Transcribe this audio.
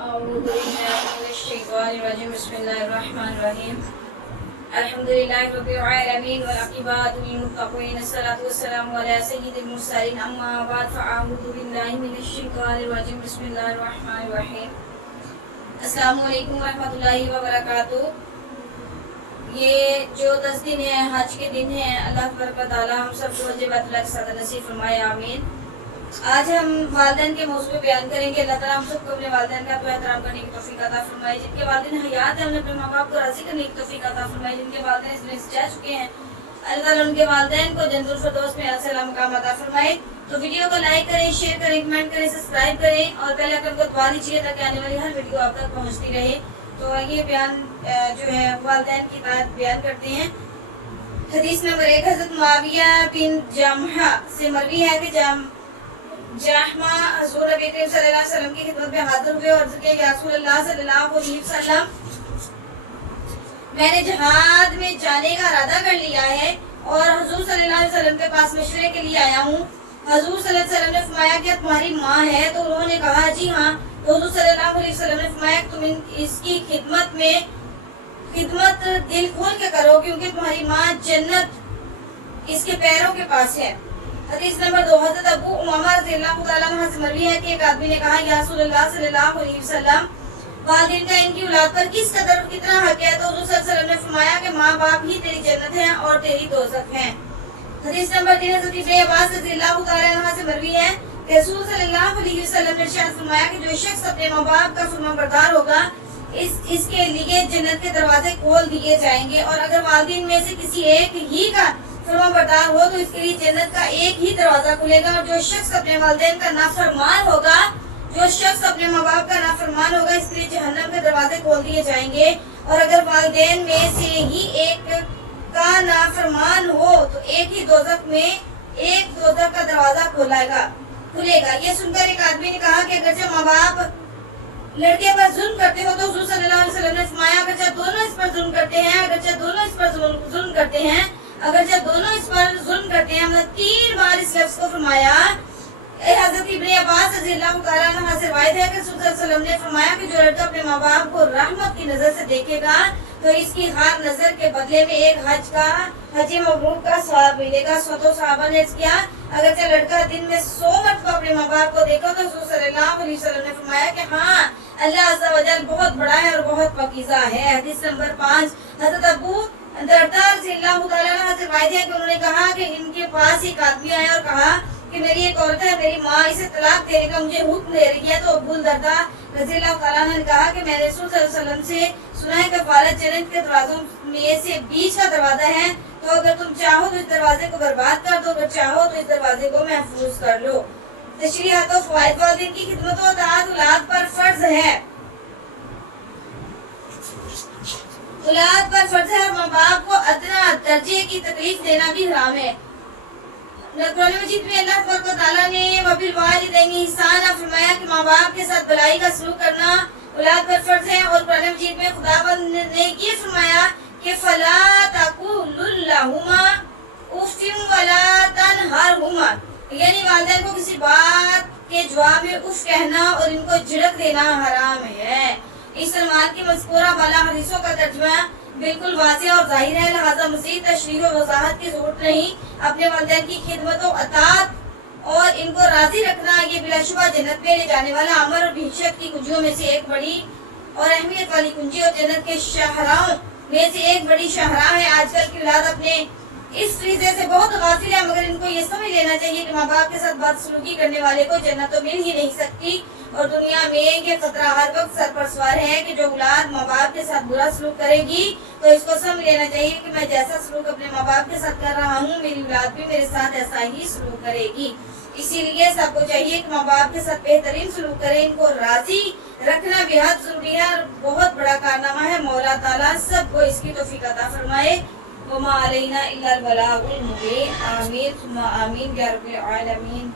أعوذ بالله من الشيطان الرجيم بسم الله الرحمن الرحيم الحمد لله رب العالمين والعاقبة للمتقين الصلاة والسلام على سيد المرسلين أما بعد فأعوذ بالله من الشيطان الرجيم بسم الله الرحمن الرحيم السلام علیکم ورحمۃ اللہ وبرکاتہ۔ یہ جو 10 دن ہے حج کے دن ہیں، اللہ تبارک و تعالی ہم سب کو وجہ بیت اللہ کے ساتھ نصیب فرمائے، آمین۔ آج ہم والدین کے موضوع پہ بیان کریں گے۔ اللہ تعالیٰ ہم سب کو اپنے والدین کا احترام کرنے کی توفیق عطا فرمائے۔ جن کے والدین حیات ہیں انہیں اپنے ماں باپ کو راضی کرنے کی توفیق عطا فرمائے۔ جن کے والدین اس دنیا سے جا چکے ہیں، اللہ تعالیٰ ان کے والدین کو جنت الفردوس میں اعلیٰ مقام عطا فرمائے۔ تو ویڈیو کو لائک کریں، شیئر کریں، کمنٹ کریں، سبسکرائب کریں اور بیل آئیکن کو دبا دیجیے تاکہ آنے والی ہر ویڈیو آپ تک پہنچتی رہے۔ تو یہ بیان جو ہے والدین کی اطاعت بیان کرتے ہیں۔ حدیث نمبر 1 حضرت معاویہ بن جمحہ سے مروی ہے کہ جہمہ حضور نبی کریم صلی اللہ علیہ وسلم کی خدمت میں حاضر ہوئے اور عرض کیا یا رسول اللہ صلی اللہ علیہ وسلم، میں نے جہاد میں جانے کا ارادہ کر لیا ہے اور حضور صلی اللہ علیہ وسلم کے پاس مشورے کے لیے آیا ہوں۔ حضور صلی اللہ علیہ وسلم نے فرمایا کہ تمہاری ماں ہے؟ تو انہوں نے کہا جی ہاں۔ تو حضور صلی اللہ علیہ وسلم نے فرمایا کہ تم اس کی خدمت دل کھول کے کرو کیونکہ تمہاری ماں جنت اس کے پیروں کے پاس ہے۔ حدیث نمبر 2 حضرت ابو امامہ رضی اللہ تعالیٰ عنہ سے مروی ہے کہ ایک آدمی نے کہا یا رسول اللہ صلی اللہ علیہ وسلم، والدین کا ان کی اولاد پر کس قدر کتنا حق ہے؟ تو حضور صلی اللہ علیہ وسلم نے فرمایا کہ ماں باپ ہی تیری جنت ہیں اور تیری دوزخ ہیں۔ حدیث نمبر 3 حضرت ابن عباس رضی اللہ تعالیٰ عنہ سے مروی ہے کہ رسول صلی اللہ علیہ وسلم نے ارشاد فرمایا کہ جو شخص اپنے ماں باپ کا فرمان بردار ہوگا اس کے لیے جنت کے دروازے کھول دیے جائیں گے، اور اگر والدین میں سے کسی ایک ہی کا فرمان بردار ہو تو اس کے لیے جنت کا ایک ہی دروازہ کھلے گا، اور جو شخص اپنے والدین کا نافرمان ہوگا اس کے لیے جہنم کے دروازے کھول دیے جائیں گے، اور اگر والدین میں سے ہی ایک کا نافرمان ہو تو ایک دوزخ کا دروازہ کھلے گا۔ یہ سن کر ایک آدمی نے کہا کہ اگرچہ ماں باپ لڑکے پر ظلم کرتے ہو تو حضور صلی اللہ علیہ وسلم نے فرمایا اگرچہ دونوں اس پر ظلم کرتے ہیں ہم نے 3 بار اس لفظ کو فرمایا۔ حضرت ابن عباس رضی اللہ تعالیٰ عنہ سے روایت ہے کہ رسول صلی اللہ علیہ وسلم نے فرمایا کہ جو لڑکا اپنے ماں باپ کو رحمت کی نظر سے دیکھے گا تو اس کی ہر نظر کے بدلے میں ایک حج مبرور کا ثواب ملے گا۔ تو صحابہ نے اس کیا اگرچہ لڑکا دن میں 100 مرتبہ اپنے ماں باپ کو دیکھا تو رسول صلی اللہ علیہ وسلم نے فرمایا کہ ہاں اللہ عز و جل بہت بڑا ہے اور بہت پاکیزہ ہے۔ حدیث نمبر 5 حضرت ابو درداء رضی اللہ تعالیٰ عنہ سے روایت ہے کہ انہوں نے کہا کہ ان کے پاس ایک آدمی آیا اور کہا کہ میری ایک عورت ہے، میری ماں اسے طلاق دینے کا مجھے حکم دے رہی ہے۔ تو ابو درداء رضی اللہ تعالیٰ عنہ نے کہا کہ میں نے رسول صلی اللہ علیہ وسلم سے سنا ہے کہ والد جنت کے دروازوں میں سے بیچ کا دروازہ ہے، تو اگر تم چاہو تو اس دروازے کو برباد کر دو، اگر چاہو تو اس دروازے کو محفوظ کر لو۔ تشریحات و فوائد۔ والدین کی خدمت و اطاعت اولاد پر فرض ہے، اور ماں باپ کو ادنا درجے کی تکلیف دینا بھی حرام ہے۔ قرآن مجید میں اللہ تبارک و تعالیٰ نے وبالوالدین احسانا فرمایا کہ ماں باپ کے ساتھ بھلائی کا سلوک کرنا اولاد پر فرض ہے، اور قرآن مجید میں خداوند نے یہ فرمایا کہ فلا تقول لهما اف ولا تنهرهما، یعنی والدین کو کسی بات کے جواب میں اف کہنا اور ان کو جھڑک دینا حرام ہے۔ اس عنوان کی مذکورہ بالا حدیثوں کا ترجمہ بالکل واضح اور ظاہر ہے، لہذا مزید تشریح و وضاحت کی ضرورت نہیں۔ اپنے والدین کی خدمت و اطاعت اور ان کو راضی رکھنا یہ بلا شبہ جنت میں لے جانے والا عمر اور بہشت کی کنجیوں میں سے ایک بڑی اور اہمیت والی کنجی اور جنت کے شاہراہوں میں سے ایک بڑی شاہراہ ہے۔ آج کل کی اولاد اپنے اس فریضے سے بہت غافل ہے، مگر ان کو یہ سمجھ لینا چاہیے کہ ماں باپ کے ساتھ بدسلوکی کرنے والے کو جنت تو مل ہی نہیں سکتی، اور دنیا میں یہ خطرہ ہر وقت سر پر سوار ہے کہ جو اولاد ماں باپ کے ساتھ برا سلوک کرے گی تو اس کو سمجھ لینا چاہیے کہ میں جیسا سلوک اپنے ماں باپ کے ساتھ کر رہا ہوں میری اولاد بھی میرے ساتھ ایسا ہی سلوک کرے گی۔ اسی لیے سب کو چاہیے کہ ماں باپ کے ساتھ بہترین سلوک کریں، ان کو راضی رکھنا بہت ضروری ہے اور بہت بڑا کارنامہ ہے۔ مولا تعالیٰ سب کو اس کی توفیق عطا فرمائے۔ وما علینا الا البلاغ المبین، آمین ثم آمین یا رب العالمین۔